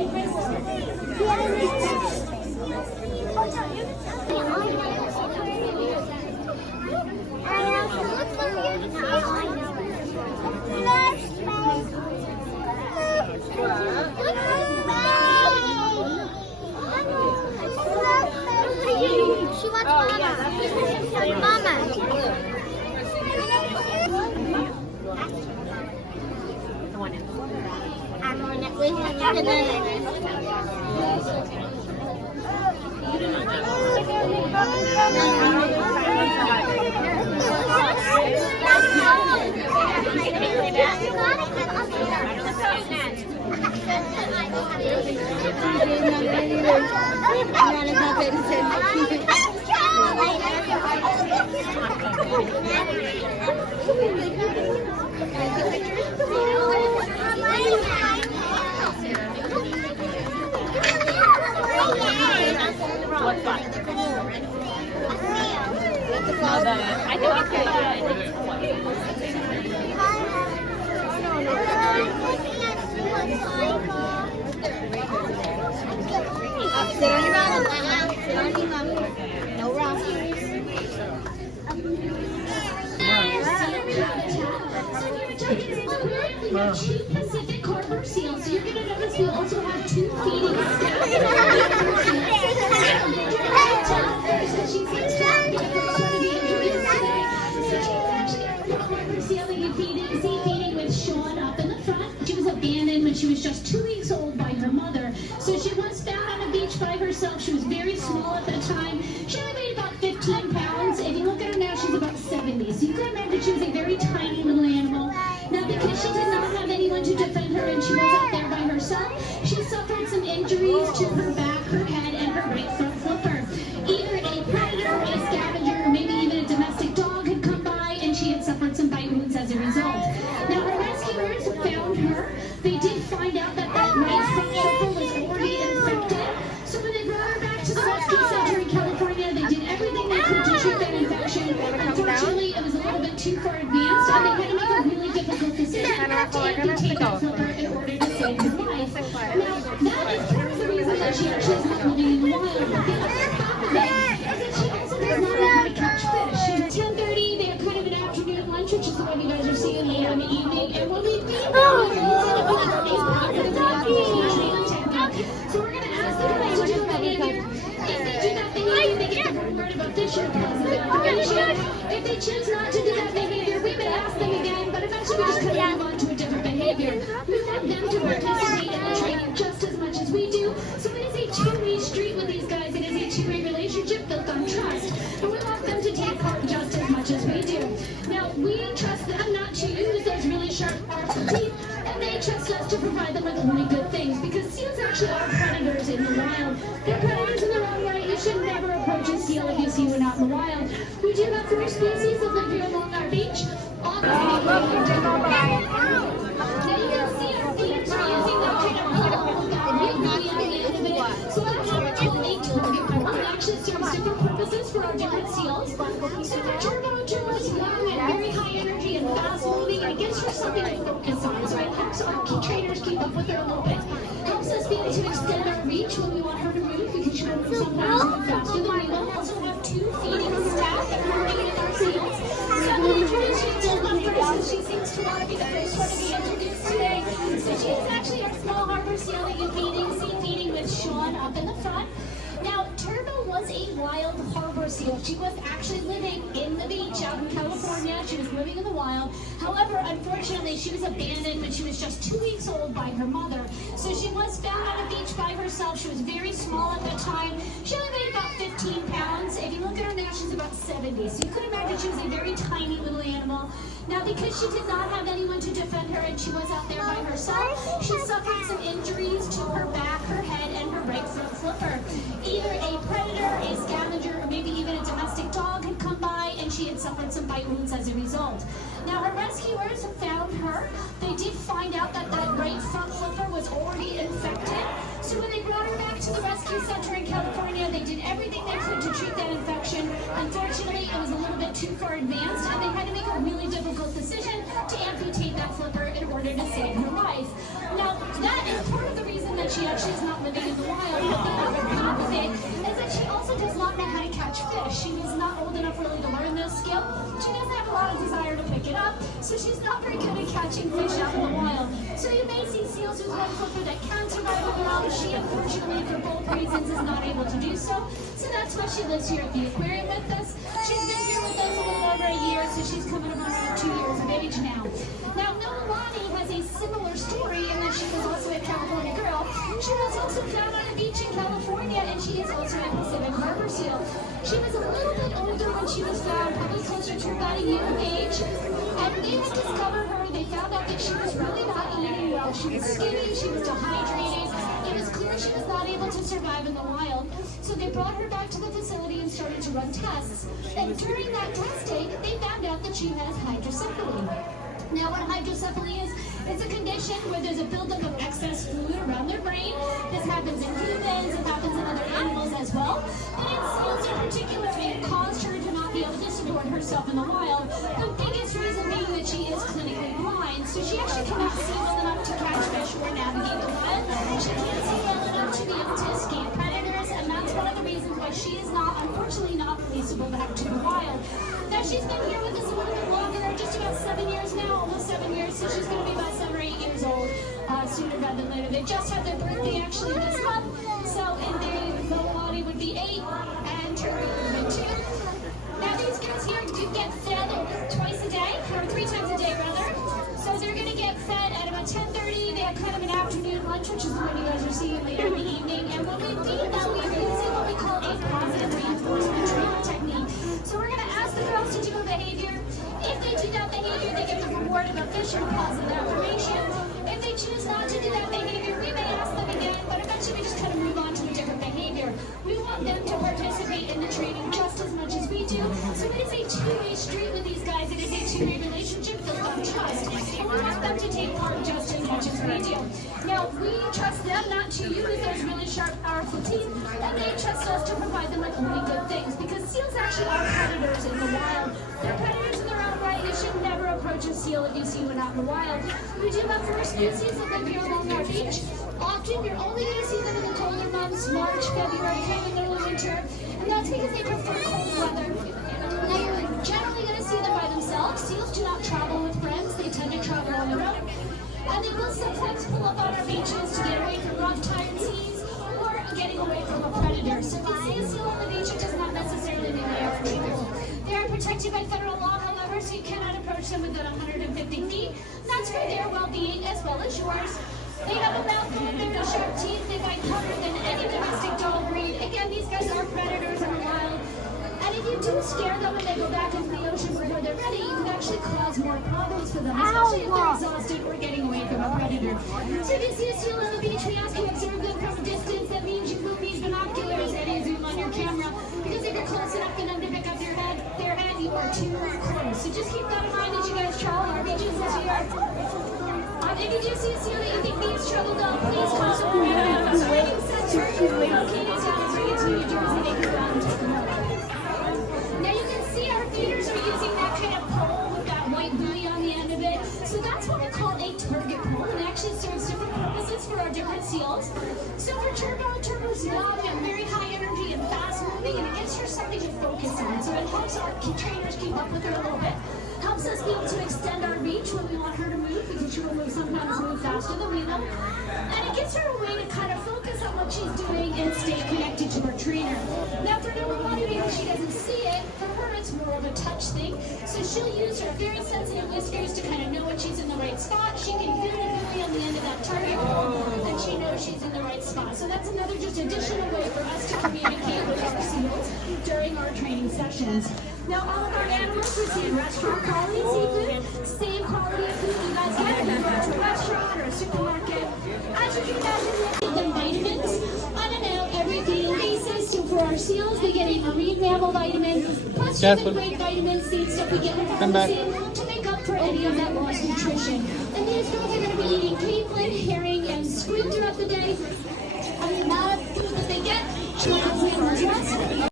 She wants Mama. Mama. Two Pacific Harbor seals. So you're going to notice we also have two feeding feeding with Sean up in the front. She was abandoned when she was just 2 weeks old by her mother. So she was found on the beach by herself. She was very small at that time. She only weighed about 15 pounds. If you look at her now, she's about 70. So you can imagine she was a very tiny little animal. Now, because she did not have anyone to defend her and she was out there by herself, she suffered some injuries to her back, her head, and her right front flipper. Either a predator, a scavenger, or maybe even a domestic dog had come by and she had suffered some bite wounds as a result. Now, her rescuers found her. They did find out that that right front flipper was already infected. So when they brought her back to the rescue center in California, they did everything they could to treat that infection. Unfortunately, it was a little bit too far advanced, and they had to make a really difficult decision to amputate that flipper in order to save her life. Now, that is part of the reason that she actually is not living in the wild. But the other half of it is that she also does not know how to catch fish. She's 10:30, they have kind of an afternoon lunch, which is what you guys are seeing later in the evening, and when we feed them, so we're going to ask them to do behavior. If they do that behavior, they get the word about fish or preservation. If they choose not to do that behavior, we may ask them again, but eventually we just kind of move on to a different behavior. We want them to participate in the training just as much as we do. So it is a two-way street with these guys. It is a two-way relationship built on trust. And we want them to take part just as much as we do. Now, we trust them not to use those really sharp parts of teeth, and they trust us to provide them with really good things, because seals actually are predators in the wild. They're predators in their own right. You should never approach a seal if you see one out in the wild. We do have 4 species that live here along our beach. Now you can see our feet using that kind of hole that really at the end of it. So that happens called a target pole. It actually serves different purposes for our different seals. So the turbo is young and very high energy and fast moving, and it gives her something to focus on. So it helps our trainers keep up with her a little bit. Helps us be able to extend our reach when we want her to move, because she can sometimes move faster than we will. Also have 2 feeding staff that are working in our seals. So I'm going to introduce you to one person. She seems to want to be the first one to be introduced today. So she is actually our small harbor seal that you're feeding with Sean up in the front. Now, Turbo was a wild harbor seal. She was actually living in the beach out in California. She was living in the wild. However, unfortunately, she was abandoned when she was just 2 weeks old by her mother. So she was found on a beach by herself. She was very small at that time. She only weighed about 15 pounds. If you look at her now, she's about 70. So you could imagine she was a very tiny little animal. Now, because she did not have anyone to defend her and she was out there by herself, she suffered some injuries to her back, her head, and her right front flipper. Either a predator, a scavenger, or maybe even a domestic dog had come by and she had suffered some bite wounds as a result. Now, her rescuers found her. They did find out that that right front flipper was already infected. So when they brought her back to the rescue center in California, they did everything they could to treat that infection. Unfortunately, it was a little bit too far advanced, and they had to make a really difficult decision to amputate that flipper in order to save her life. Now, that is part of the reason that that she actually is not living in the wild. But the other part of it is that she also does not know how to catch fish. She is not old enough really to learn this skill. She doesn't have a lot of desire to pick it up, so she's not very good at catching fish out in the wild. So you may see seals whose one flipper that can survive on their own. She, unfortunately, for both reasons, is not able to do so. So that's why she lives here at the aquarium with us. She's been here with us a little over a year, so she's coming up on around 2 years of age now. Now, Noelani has a similar story in that she was also a California girl. She was also found on a beach in California, and she is also a Pacific harbor seal. She was a little bit older when she was found, probably closer to about a year of age. And they had discovered her. They found out that she was really not eating well. She was skinny, she was dehydrated. It was clear she was not able to survive in the wild. So they brought her back to the facility and started to run tests. And during that testing, they found out that she has hydrocephaly. Now, what hydrocephaly is, it's a condition where there's a buildup of excess fluid around their brain. This happens in humans, it happens in other animals as well. But in seals in particular, it caused her to not be able to support herself in the wild. The biggest reason being that she is clinically blind, so she actually cannot see well enough to catch fish or navigate the wild. She can't see well enough to be able to escape predators, and that's one of the reasons why she is not, unfortunately, not releasable back to the wild. Now, she's been here with us a little bit longer, just about 7 years now, almost 7 years, so she's going to be about 7 or 8 years old sooner rather than later. They just had their birthday actually this month, so in the Noelani would be 8 and Turkey would be 2. Now, these guys here do get fed twice a day, or 3 times a day rather. So they're going to get fed at about 10:30. They have kind of an afternoon lunch, which is what you guys are seeing later in the evening. And when we feed them, we use what we call a positive reinforcement training technique. So we're going to ask the girls to do a behavior. If they do that behavior, they get the reward of a fish or positive affirmation. If they choose not to do that behavior, we may ask them again, but eventually we just kind of move on to a different behavior. We want them to participate in the training just as much as we do. So it is a two-way street with these guys. It is a two-way relationship built on trust. And we want them to take part just as much as we do. Now, we trust them not to use those really sharp, powerful teeth, and they trust us to provide them with only good things, because seals actually are predators in the wild. They're predators in their own right. You should never approach a seal if you see one out in the wild. We do have 4 species that live here along our beach. Often, you're only going to see them in the colder months, March, February, kind of the middle of winter, and that's because they prefer cold weather. Now, you're generally going to see them by themselves. Seals do not travel with friends. They tend to travel on their own. And they will sometimes pull up on our beaches to get away from rough, tired seas or getting away from a predator. So if you see a seal on the beach, it does not necessarily mean they are in trouble. They are protected by federal law, however, so you cannot approach them within 150 feet. That's for their well-being as well as yours. They have a mouthful of very sharp teeth. They bite harder than any domestic dog breed. Again, these guys are predators in the wild. And if you do scare them and they go back into the ocean before they're ready, you can actually cause more problems for them, especially if they're exhausted or getting away from a predator. So if you see a seal on the beach, we ask you to observe them from a distance. That means you will need binoculars and you zoom on your camera, because if you're close enough for them to pick up their head, you are too close. So just keep that in mind as you guys travel our beaches this year. If you do see a seal that you think needs trouble, though, please call the training center located down in Jenkinson, New Jersey. They can go out and take a look. Now you can see our feeders are using that kind of pole with that white buoy on the end of it. So that's what we call a target pole, and it actually serves different purposes for our different seals. So for Turbo's young and very high energy and fast moving, and it gives her something to focus on. So it helps our trainers keep up with her a little bit. Helps us be able to extend our reach when we want her to move, because she will sometimes move faster than we will. And it gives her a way to kind of focus on what she's doing and stay connected to her trainer. Now for Noelani, because she doesn't see it, for her it's more of a touch thing. So she'll use her very sensitive whiskers to kind of know when she's in the right spot. She can hear the buoy on the end of that target pole, and she knows she's in the right spot. So that's another just additional way for us to communicate with our seals during our training sessions. Now, all of our animals receive restaurant quality seafood, same quality of food you guys get if you go to a restaurant or a supermarket. As you can imagine, we give them vitamins on an every daily basis. So for our seals, we get a marine mammal vitamin, plus just a great vitamin C stuff we get in the pharmacy to make up for any of that lost nutrition. And these girls are going to be eating clean herring, and squid throughout the day. And the amount of food that they get, she can